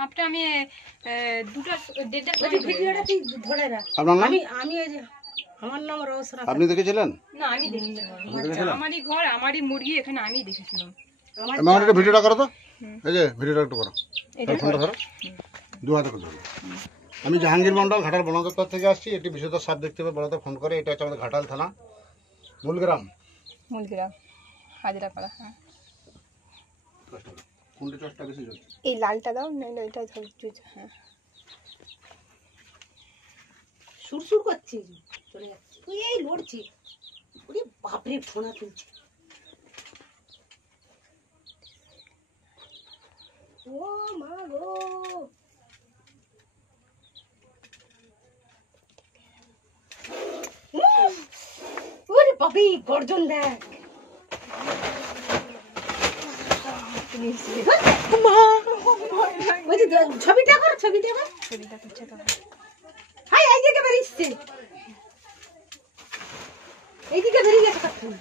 সাপটা আমি দুটো দেড়টা ভিডিওটা তুই ধরে রাখ। আমি এই যে আমার নাম রওশনা। আপনি দেখেছিলেন? না আমি দেখিনি। আমারই ঘর আমারই মুরগি, এখানে আমি দেখেছিলাম। আমার একটা ভিডিওটা করো তো, এই যে ভিডিওটা একটু করো, ফোনটা ধরো, দু হাতে করে ধরো। আমি জাহাঙ্গীর মন্ডল ঘাটাল বন দপ্তর থেকে আসছি। একটি বিষধর সাপ দেখতে পেয়ে বড়তে ফোন করে। এটা হচ্ছে আমাদের ঘাটাল থানা মূলগ্রাম হাজরা পাড়া। হ্যাঁ কোনটা চষ্টা বেশি চলছে? এই লালটা দাও, নাহলে ওইটা ধরছি। হ্যাঁ সুরসুর করছে, চলে যাচ্ছে। তুই এই লড়ছি, ওরে বাপরে ফোনা তুলছে। ও মা গো, ওরে বাপি গর্জন দেখ। ছবিটা কর, ছবিটা কর, ছবিটা করছে তো। হাই এইদিকে বেরিয়েছে, এইদিকে বেরিয়ে গেছে কখন।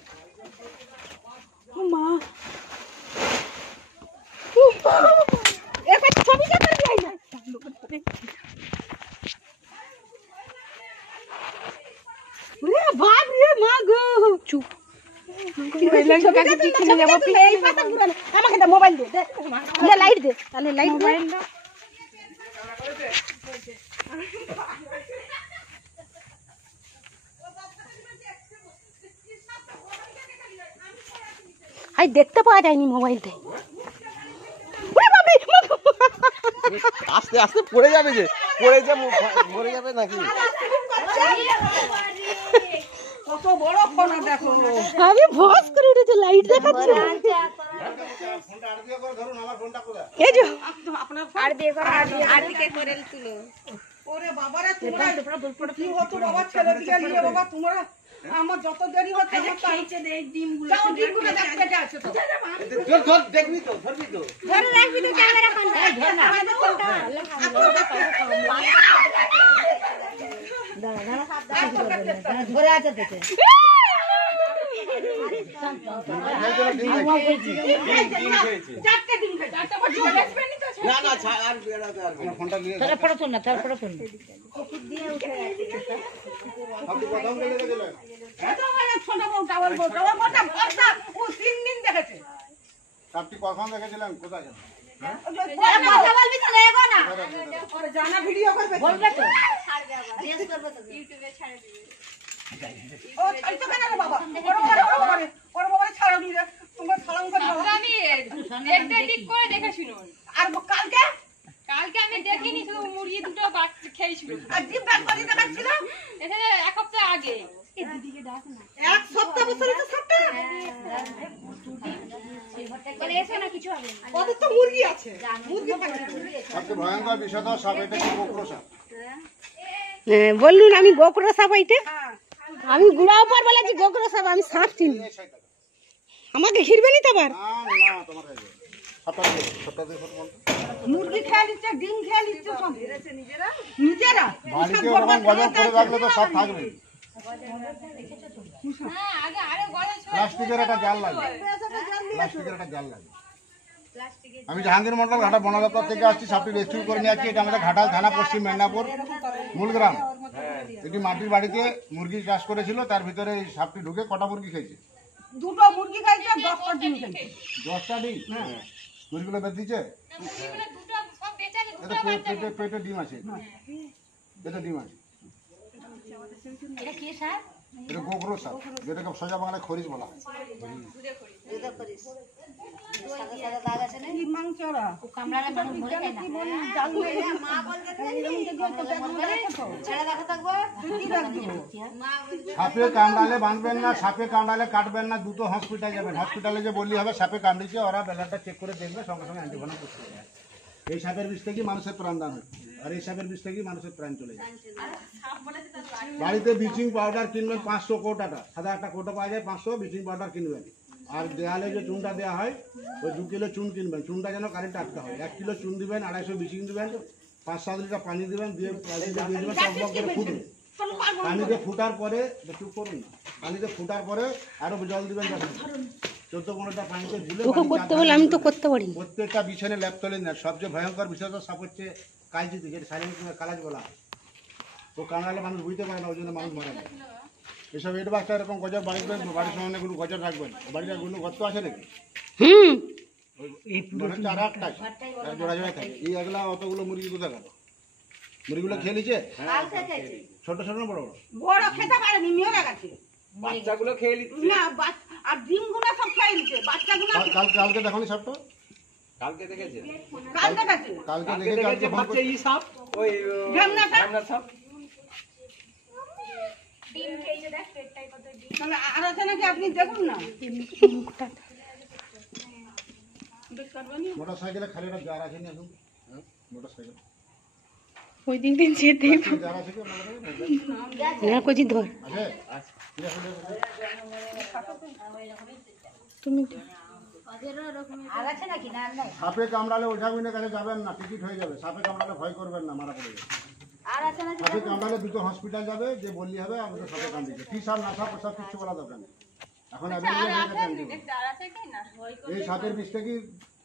ও মা, একবার ছবিটা করবি আই না। ওরে বাপ রে মা গো, চুপ। আমাকে দে মোবাইল, দে লাইট দে, তাহলে লাইট মোবাইল দাও। হাই দেখতে পাওয়া যায়নি মোবাইলতে। আস্তে আস্তে পড়ে যাবে, যে পড়ে যাবে মরে যাবে নাকি? কত বড় ফোন দেখো, আমি ভস করে উঠেছে, লাইট দেখাচ্ছে। এই যে আপনার আর দিয়ে করো, আর দিকে করে তুলো। ওরে বাবারে, তোমরা কি হতো বাবা, ছেলে দিকে নিয়ে বাবা, তোমরা আমার যত দেরি হচ্ছে আমার চাইছে দে ডিমগুলো। যাও ডিমগুলো দেখতে যাচ্ছে তো। ধর ধর দেখবি তো, ধরবি তো, ধরে রাখবি তো, ক্যামেরা কোনটা? ধর না আমাদের কোনটা? দাঁড়া দাঁড়া, ধরে আছে দেখে। সাপটি কখন দেখেছিলেন? কোথায়? জানা ভিডিও করবে, বলবে তো, ইউটিউবে ছাড়ে দিবে। ও ছাড়তো কেন রে বাবা? ওর বাবা ছাড়ো দিলে তোমরা ছাড়াম করে বাবা। আমি একটা ঠিক করে দেখেছিল। আর কালকে আমি দেখিনি, শুধু মুরগি দুটো বাচ্চা খেয়েছিল। আর ডিম ব্যাগ করে দেখাচ্ছিল এখানে এক সপ্তাহ আগে। এক সপ্তাহ বছরে তো সাপটা মানে এসে না কিছু হবে। কত তো মুরগি আছে, মুরগি থাকে। সবচেয়ে ভয়ঙ্কর বিষধর সাপ এটা কি? গোখরো সাপ। বললুন আমি গোখরো সাপ, এইটা আমি গুড়া উপর বলেছি গোখরো সাপ, আমি সাপ চিনি। আমাকে ঘিরবে নি তো আবার? না না, তোমার কাছে সাপটা দেখো বলতো। মুরগি খেয়ে নিচ্ছে, ডিম খেয়ে নিচ্ছে, সব নিজেরা বাড়িতে ওরকম গজব করে রাখলে তো সাপ থাকবে। হ্যাঁ আগে আরে গড়ে ছিল। প্লাস্টিকের একটা জাল লাগে, প্লাস্টিকের একটা জাল লাগে। আমি জাহাঙ্গীর মন্ডল ঘাটাল বন দপ্তর থেকে আসছি। সাপটি রেস্কিউ করে নিয়ে আসছি। এটা আমাদের ঘাটাল থানা, পশ্চিম মেদিনীপুর, মূলগ্রাম। এটি মাটির বাড়িতে মুরগি চাষ করেছিল, তার ভিতরে এই সাপটি ঢুকে কটা মুরগি খেয়েছে? দুটো মুরগি খাইছে, 10টা ডিম খাইছে। 10টা ডিম? হ্যাঁ। মুরগিগুলো বেঁধে দিচ্ছে? দুটো সব বেচা গেছে। এটা পেটে ডিম আছে, পেটে ডিম আছে। এটা কি সাপ? এটা গোখরো সাপ, যেটাকে সোজা বাংলায় খরিস বলা হয়। সাপে কামড়ালে বাঁধবেন না, সাপে কামড়ালে কাটবেন না, দুটো হসপিটালে যাবেন। হসপিটালে যে বললি হবে সাপে কামড়িয়েছে, ওরা ব্যালারটা চেক করে দেখবে, সঙ্গে সঙ্গে অ্যান্টিভেনম করতে হবে। এই সাপের বিষ থেকে মানুষের প্রাণ দান হয়, আর এই সাপের বিষ থেকে মানুষের প্রাণ চলে যায়। বাড়িতে ব্লিচিং পাউডার কিনবেন 500 কোটাটা, সাদা একটা কোটো পাওয়া যায় 500, ব্লিচিং পাউডার কিনবেন। আর দেয়ালে যে চুনটা দেওয়া হয়, ওই 2 কিলো চুন কিনবেন। চুনটা যেন কারেন্ট আটকা হয়। 1 কিলো চুন দিবেন, 250 ব্লিচিং দিবেন, 5-7 লিটার পানি দিবেন, দিয়ে দিবেন, টকবক করে ফুটবে। পানিতে ফুটার পরে চুপ করুন না, পানিতে ফুটার পরে আরো জল দিবেন। 14-15টা পানিতে ঝুলে তোকে করতে বলে আমি তো করতে পারি না। প্রত্যেকটা বিছানে ল্যাপ তোলেন না। সবচেয়ে ভয়ঙ্কর বিষয়টা সাপ হচ্ছে কালচিতে, যেটা সাইলেন্ট কালাজ বলা হয়। ও কামড়ালে মানুষ বুঝতে পারে না, ওই জন্য মানুষ মারা যায়। এসব এর বাচ্চা এরকম গজর বাড়িতে বাড়ির সামনে কোনো গজর রাখবেন, বাড়িতে কোনো গর্ত আছে নাকি? হুম আর একটা আছে, এক জোড়া জোড়া থাকে। এই এগুলা অতগুলো মুরগি কোথায় গেল? মুরগিগুলো খেয়ে নিচ্ছে? ছোট ছোট না বড় বড়? বড় খেতে পারেনি, মেরে গেছে বাচ্চাগুলো খেয়ে নিচ্ছে। না। আর ডিমগুলো সব খেয়ে নিচ্ছে, বাচ্চাগুলো কালকে দেখো নি সাপটা? কালকে দেখেছে কালকে গেছে। কালকে দেখে কালকে ফোন ভাবছে এই সাপ, ওই ঢ্যামনা সাপ। ঢ্যামনা সাপ। তাহলে আর আছে নাকি আপনি দেখুন না। মোটর সাইকেলে খালি একটা জার আছে না এখন? মোটর সাইকেল ওই দিক দিন যেতে জার আছে কি আপনাদের? না কজি ধর আছে? তুমি সাপে কামড়ালে ওঝাগুনের কাছে যাবেন না, টিকিট হয়ে যাবে। সাপে কামড়ালে ভয় করবেন না, মারা পড়ে যাবে। সাপে কামড়ালে দুটো হসপিটাল যাবে, যে বললি হবে আমাদের সাপে কামড়েছে। কি সাপ না সাপ ওসব কিছু বলা দরকার নেই। এখন এই সাপের বিষ থেকে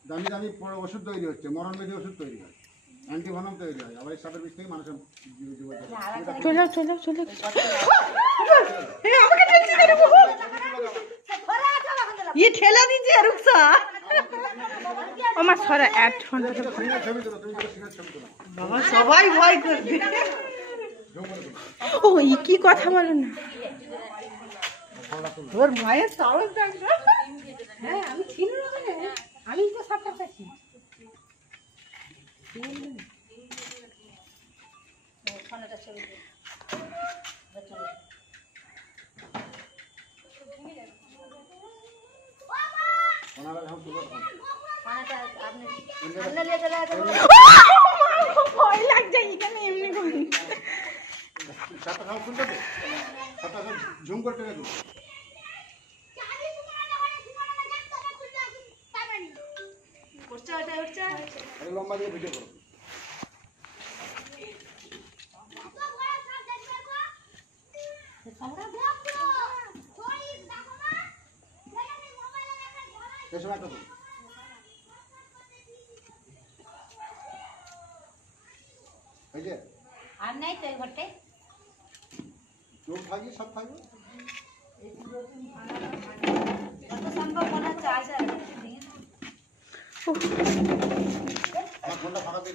দামি দামি ওষুধ তৈরি হচ্ছে, মরণবেদী ওষুধ তৈরি হয়, অ্যান্টিভেনম তৈরি হয়। আবার এই সাপের বিষ থেকে মানুষের জীবন চলে ये ठेला दीजिए रुकसा আমার সারা 8 ঘন্টা ছবি তুলো, তুমি ছবি তুলো। বাবা সবাই ভয় করবে। ও কি কথা বলো না তোর মায়ের সাহস দেখো। হ্যাঁ আমি চিনি না, আমি তো সাপটা খাচ্ছি। ওনারা যখন তুলো তখন ভয় লাগছে এখানে এমনি করে সাপটা সব শুনতে তো, সাপটা সব ঝুম করতে গেল। লম্বা দিয়ে ভিডিও করো। এসব একটা তো এই যে আর নাই তো এই ঘরটায় লোক থাকি সব থাকবে। কত সম্ভব মনে হচ্ছে আছে আমার ফোনটা ফাঁকা দিয়ে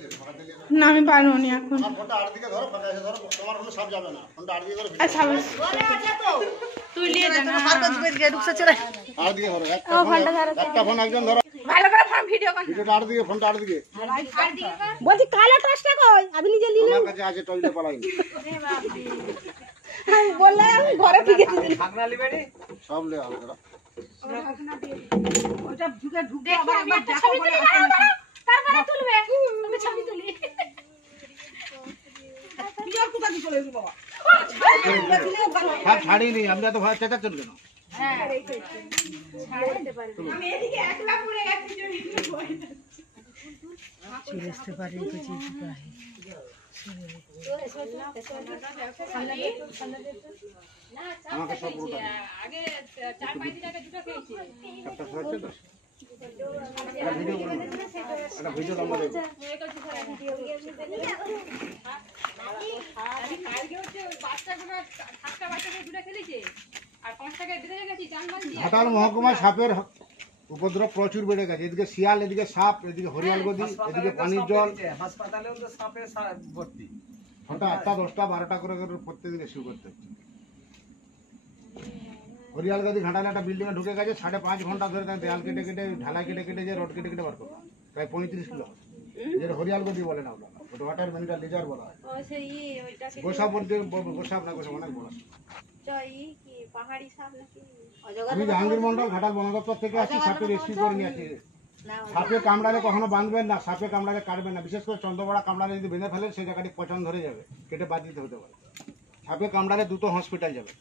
না আমি পারবো না এখন আমার ফোনটা আর দিকে ধরো, ফাঁকা এসে ধরো, তোমার কোনো সাপ যাবে না। ফোনটা আর দিকে ধরো, আচ্ছা তুই নিয়ে যা না আর দিকে ধরো। একটা ফোন একজন ধরো, ভালো করে ফোন ভিডিও কর ভিডিওটা আর দিকে, ফোনটা আর দিকে। বলছি কালো টসটা কই আমি নিজে নিলে আমার কাছে আছে, টলতে পালাইনি। আমি বললাম আমি ঘরে থেকে দিই ভাগনা লিবেনি সব লে আলো ধরো। ওটা ঢুকে ঢুকে দেখো আমি একটা ছবি তুলি তারপরে তুলবে আমি ছবি তুলি কি আর কোথা দিয়ে চলে এসো বাবা। হাত ছাড়িনি, আমরা তো ভয় চেঁচাচ্ছেন কেন? আমি এদিকে একলা পড়ে গেছি যে চিরস্তে পারে কিছু পারে আমাকে সব পুরোটা আগে 4-5 দিন আগে দুটো খেয়েছি। একটা হচ্ছে তো একটা ভিডিও করুন, একটা ভিডিও লম্বা দেবো। আমি কালকে হচ্ছে ওই বাচ্চাগুলো ঠাট্টা বাচ্চাগুলো দুটো খেলেছে আর 5 টাকায় বেঁধে গেছি জানবান দিয়ে। ঘাটাল মহকুমায় সাপের উপদ্রব প্রচুর বেড়ে গেছে। এদিকে শিয়াল, এদিকে সাপ, এদিকে হরিয়াল গদি, এদিকে পানির জল। হাসপাতালেও তো সাপে ভর্তি। ঘন্টা 8টা 10টা 12টা করে প্রত্যেকদিন শুরু করতে হচ্ছে। হরিয়াল গদি ঘাটালে একটা বিল্ডিংয়ে ঢুকে গেছে, 5.5 ঘন্টা ধরে তার দেয়াল কেটে কেটে, ঢালাই কেটে কেটে, যে রড কেটে কেটে বার করলো, প্রায় 35 কিলো। যেটা হরিয়াল গদি বলে না, ওটা ওয়াটার মিনারেল রিজার্ভ বলা হয়। গোসাপ বলতে গোসাপ না, গোসাপ অনেক বড়। আমি জাহাঙ্গীর মন্ডল, ঘাটাল বন দপ্তর থেকে আসছি। সাপে রেস্কিউ করে নিয়ে আসছি। সাপে কামড়ালে কখনো বাঁধবেন না, সাপে কামড়ালে কাটবেন না। বিশেষ করে চন্দ্রবড়া কামড়ালে যদি বেঁধে ফেলেন, সেই জায়গাটি পচন ধরে যাবে, কেটে বাদ দিতে হতে পারে। সাপে কামড়ালে দ্রুত হসপিটাল যাবে।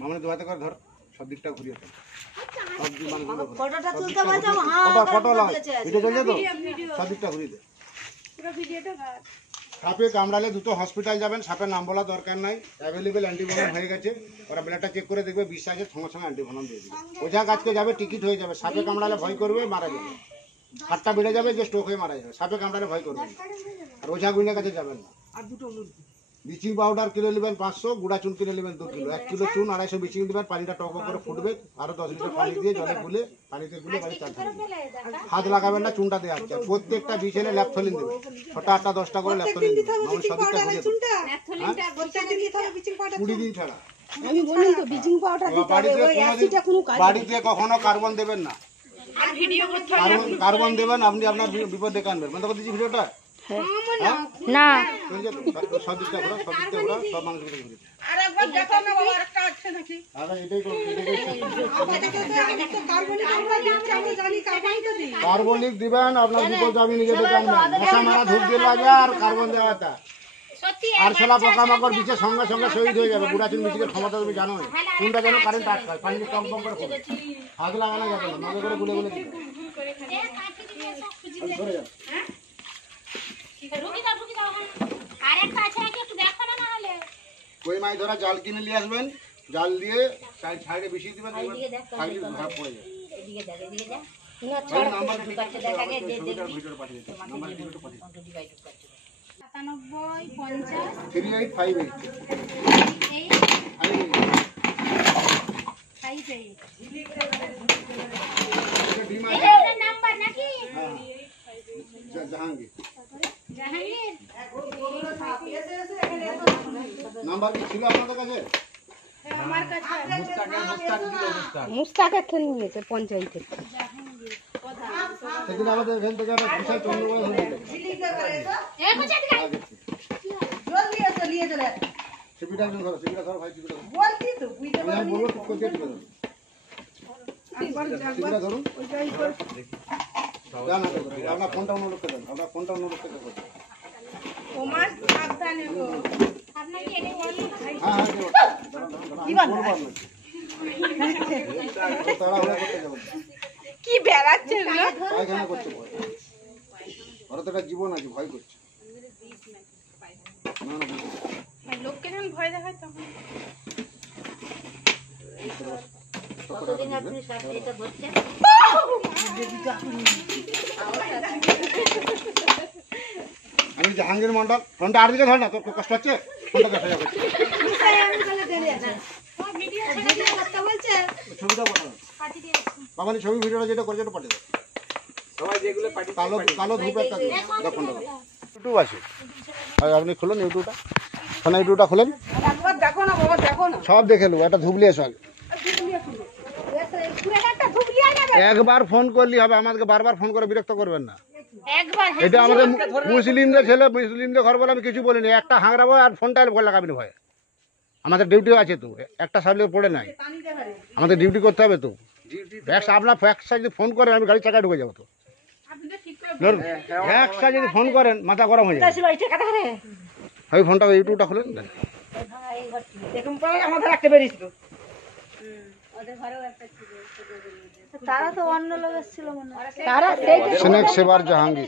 মামনি দুহাতে করে ধর, সব দিকটা ঘুরিয়ে ফেল। ফটোটা তুলতে বলছো ফটো ভিডিও চলছে তো, সব দিকটা ঘুরিয়ে দে। পুরো ভিডিওটা সাপে কামড়ালে দ্রুত হসপিটাল যাবেন, সাপের নাম বলা দরকার নাই, অ্যাভেলেবেল অ্যান্টিভেনম হয়ে গেছে, ওরা ব্লাডটা চেক করে দেখবে, বিশ্বাসের সঙ্গে সঙ্গে অ্যান্টিভেনম দিয়ে দেবে। ওঝা কাজকে যাবে, টিকিট হয়ে যাবে, সাপে কামড়ালে ভয় করবে, মারা যাবে, হাতটা বেড়ে যাবে, যে স্ট্রোক হয়ে মারা যাবে। সাপে কামড়ালে ভয় করবে না। আর ওঝা গুইনের কাছে যাবেন না। আর দুটো ব্লিচিং পাউডার কিলো নেবেন 500, গুঁড়া চুন কিলো নেবেন 2 কিলো, 1 কিলো চুন 250 ব্লিচিং দেবেন, পানিটা টক করে ফুটবে, আরো 10 লিটার পানি দিয়ে জলে গুলে পানিতে গুলে বাড়ি চাল হাত লাগাবেন না, চুনটা দেওয়া হচ্ছে। প্রত্যেকটা বিছেলে ল্যাপথলিন দেবে, 6টা 8টা 10টা করে ল্যাপথলিন দেবে, মানে সবটা ঘুরে 20 দিন ছাড়া। আমি বললাম তো ব্লিচিং পাউডার দিতে হবে, ওই অ্যাসিডটা কোনো কাজ বাড়িতে কখনো কার্বন দেবেন না, কার্বন দেবেন আপনি আপনার বিপদ ডেকে আনবেন। বন্ধ করে দিচ্ছি ভিডিওটা। না সব দিকটা ঘোরা, সব দিকটা ঘোরা, সব মানুষ ঘুরে ঘুরে। আর একবার দেখো না বাবা, আরেকটা আছে নাকি? আগে এটাই করুন, এটাই আমি তো কার্বনিক আমরা দিচ্ছি, আমরা জানি কার্বনিক তো দিই। কার্বনিক দিবেন, আপনার বিপদ আপনি নিজে ডেকে আনবেন। মশা মারা ধূপ দিয়ে লাগে আর কার্বন দেওয়াটা আরশোলা পোকামাকড় বিছে সঙ্গে সঙ্গে শহীদ হয়ে যাবে। গুড়া চুন বিচিকের ক্ষমতা তুমি জানো, চুনটা যেন কারেন্ট আটকায়, পানিতে টক বম করে পড়ে, আগ লাগানো যাবে না, মজা করে গুলে গুলে দিবে। সরে যাও। কই মাছ ধরা জাল কিনে নিয়ে আসবেন, জাল দিয়ে সাইডে বেশি দিবেন, খাইলে ধরা পড়ে যাবে। নাম্বার ভিডিও পাঠিয়ে দিতে, নাম্বার ভিডিও পাঠিয়ে দিতে। 97 50 3858 ডিম আছে নাম্বার নাকি জাহাঙ্গীর জাহাঙ্গীর নাম্বার কি ছিল আপনাদের কাছে? মুস্তাকের থেকে নিয়েছে পঞ্চায়েত থেকে। সেদিন আমাদের এখান থেকে একটা বিশাল চন্দ্রকোনা ধরে ছবিটা একজন ধরো, ছবিটা ধরো ভাই, ছবিটা ধরো। আমি বলবো টুক করে টিপে ধরো, ছবিটা ধরুন। যান আপনার ফোনটা অন্য লোককে দেন, আপনার ফোনটা অন্য লোককে দেন। হ্যাঁ হ্যাঁ বলবো আপনাকে, তাড়াহুড়া করতে যাবেন, কি বেড়াচ্ছে এগুলো? পায়খানা করতে ভয়, ওরা তো একটা জীবন আছে, ভয় করছে। না না লোককে যখন ভয় দেখায় তখন কতদিন আপনি এটা ধরছেন? আমি জাহাঙ্গীর মন্ডল, ফোনটা আর দিকে ধর না, তোর খুব কষ্ট হচ্ছে, ফোনটা দেখা যাবে, ছবিটা পাঠাবেন বাবা, ছবি ভিডিওটা যেটা করে যেটা পাঠিয়ে দেবে। সবাই যেগুলো কালো কালো ধূপের কাজ ফোনটা ইউটিউব আছে, আর আপনি খুলুন ইউটিউবটা, ফোনে ইউটিউবটা খুলেন, একবার দেখো না বাবা, দেখো না। সব দেখে নেবো। একটা ধুবলি এসো আগে, একবার ফোন করলি হবে, আমাদেরকে বারবার ফোন করে বিরক্ত করবেন না। এটা আমাদের মুসলিমদের ছেলে, মুসলিমদের ঘর বলে আমি কিছু বলিনি, একটা হাঁকড়াবো আর ফোনটা ভয় লাগাবেন ভয়। আমাদের ডিউটিও আছে তো, একটা সাবলে পড়ে নাই, আমাদের ডিউটি করতে হবে তো। আপনার ফ্যাক্সটা যদি ফোন করেন আমি গাড়ি চাকায় ঢুকে যাবো তো। ফ্যাক্সটা যদি ফোন করেন মাথা গরম হয়ে যাবে। ওই ফোনটা ইউটিউবটা খুলেন, আমাদের একটা বেরিয়েছিল, তারা তো অন্য লোক ছিল মনে হয়। তারা সেইটা স্নেক সেবার জাহাঙ্গীর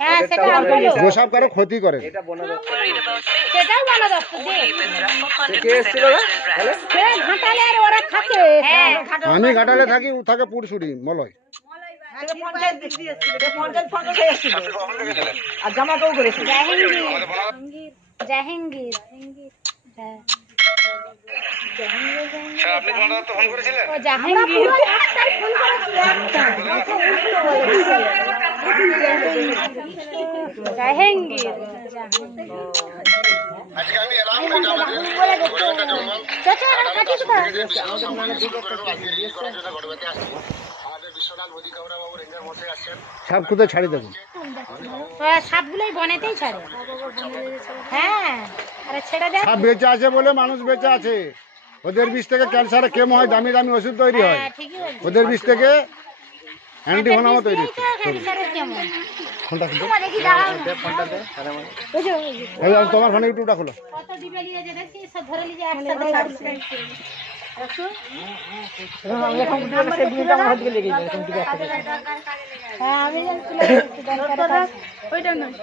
হ্যাঁ সেটা বলো, গোসাপ কারো ক্ষতি করে। এটা বনা সেটাও বলো দত্ত দে। কে এসেছিল না তাহলে? সে ঘাটালে আর ওরা থাকে। হ্যাঁ আমি ঘাটালে থাকি, ও থাকে পুরসুরি মলয়। আর জামা কেউ করেছে জাহাঙ্গীর জাহাঙ্গীর হ্যাঁ জাহাঙ্গীর সাপ খুঁজে ছাড়ি দেখুন, সাপগুলোই বনেতেই ছাড়ে। হ্যাঁ আরে ছেড়ে দেয়। সাপ বেঁচে আছে বলে মানুষ বেঁচে আছে। ওদের বিষ থেকে ক্যান্সারে কেমো হয়, দামি দামি ওষুধ তৈরি হয়, ঠিকই বলছো। ওদের বিষ থেকে অ্যান্টিভেনমও তৈরি হচ্ছে। ক্যান্সারের কেমন? ফোনটা খুলো, দেখি দাঁড়াও না। ফোনটা দে আরে এই তোমার ফোনে ইউটিউবটা খুলো। কত দিবে লিয়ে যে দেখি সব ধরে লিয়ে একসাথে ছাড়ছে। হ্যাঁ আমি জানি তুলে দিচ্ছি, দরকার আছে। ওইটা নয়,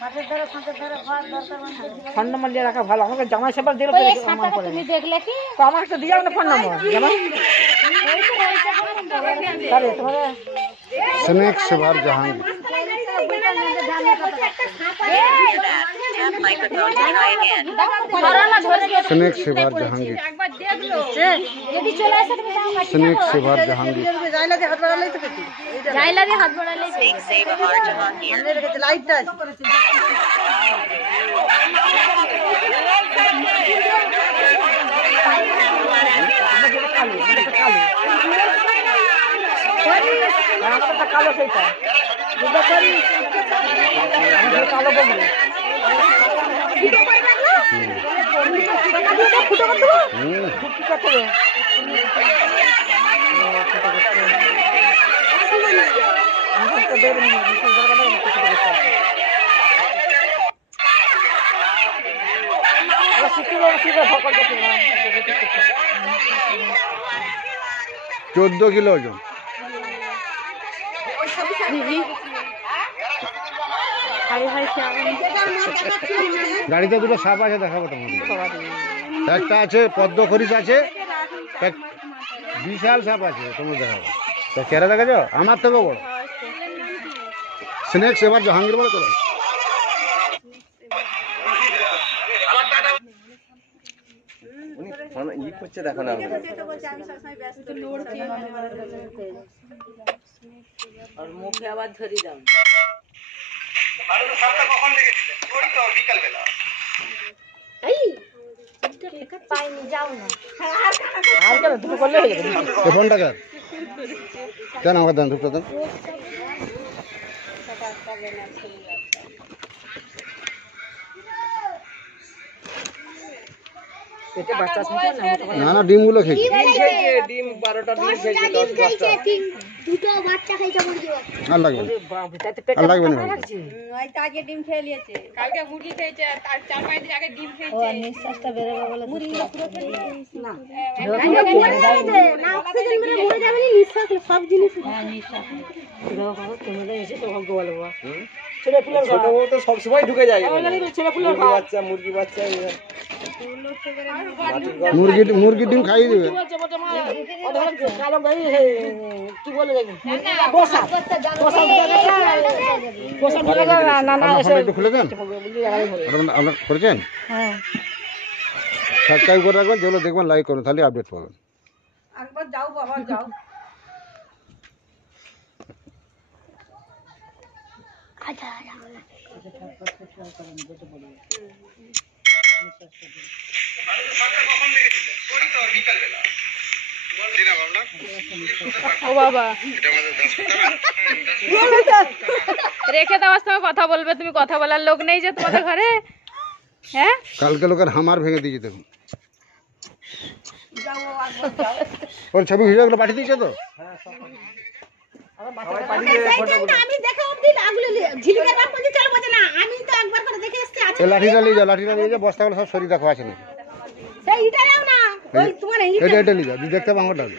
মাঠের ধারে ফাঁকের ধারে ঘর দরকার মানে ফোন নম্বর দিয়ে রাখা ভালো। আমাকে জামাই সেবার দিলে ওই এই সাঁতারটা তুমি দেখলে কি তো আমার একটা দিয়ে না ফোন নম্বর জামাই তাহলে তোমার স্নেক সেভার জাহাঙ্গীর। স্নেক সেভার জাহাঙ্গীর। একবার দেখলো যদি চলে আসে তুমি দাও কাটি স্নেক সেভার জাহাঙ্গীর। যাই লাগে হাত বাড়ালেই তো পেতি জাইলা দিয়ে হাত বাড়ালেই আমি রেখেছি লাইটটা আছে। কালো সেইটা কালো বলবো চোদ্দ কিলো ওজন। গাড়িতে দুটো সাপ আছে, দেখাবো তোমাকে। একটা আছে পদ্ম খরিচ আছে, বিশাল সাপ আছে, তোমাকে দেখাবো। তা চেহারা দেখা যাও আমার থেকেও বড়। স্নেক সেভার জাহাঙ্গীর বলে তোরা। ই করছে দেখো না আর মুখে আবার ধরি দাও। পাইনি যাও না আর কেন দুটো করলে হয়ে যাবে। এ ফোনটা কার? কেন আমাকে দেন দুটো দেন। পেটে বাচ্চা শুনছে না না না ডিমগুলো খেয়েছি। ডিম 12টা ডিম খেয়েছে, 10-10টা। দুটো বাচ্চা খাইছে মুরগি আর লাগবে না, আর লাগবে না। আগে ডিম খেয়ে নিয়েছে, কালকে মুরগি খেয়েছে, আর তার 4-5 দিন আগে ডিম ও খেয়েছে। নিঃশ্বাসটা বেরোবে বলে মুরগিগুলো পুরো খেয়ে না না অক্সিজেন মেরে মরে যাবে না নিঃশ্বাস সব জিনিস নিঃশ্বাস তুমি এসে তো ভাগ্য বলো ছেলে পুলের ছোট বউ তো সবসময় ঢুকে যায় ছেলে পুলের মুরগি বাচ্চা মুরগি ডিম খাইয়ে দেবে। কালো গাড়ি কি বলে পোষা পোষা না না এসে একটু খুলে দেন। আপনারা করেছেন? হ্যাঁ সাবস্ক্রাইব করে রাখবেন, যেগুলো দেখবেন লাইক করুন, তাহলে আপডেট পাবেন। একবার যাও বাবা যাও। আচ্ছা ও বাবা রেখে দেওয়ার সময় কথা বলবে, তুমি কথা বলার লোক নেই যে তোমাদের ঘরে? হ্যাঁ কালকে লোকের হামার ভেঙে দিয়েছে দেখুন। ওর ছবি ভিডিওগুলো পাঠিয়ে দিয়েছে তো? আমি দেখে অবধি আগুলে ঝিলিকের বাপ বলতে চল বোঝে না, আমি তো একবার করে দেখে এসেছি। আছে এই লাঠিটা নিয়ে যাও, লাঠিটা নিয়ে যাও, বস্তাগুলো সব শরীর দেখো আছে নাকি। সেই ইটা নাও না, ওই তোমার এই এটা নিয়ে যাও, দেখতে পাবো ডাকে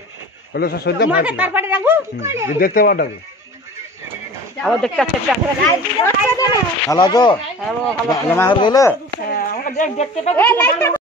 বলে সব শরীরটা ভালো। তারপরে রাখবো দেখতে পাবো ডাকে। আবার দেখতে ভালো আছো? ভালো জামাই ঘর গেলে আমাকে দেখতে পাবে।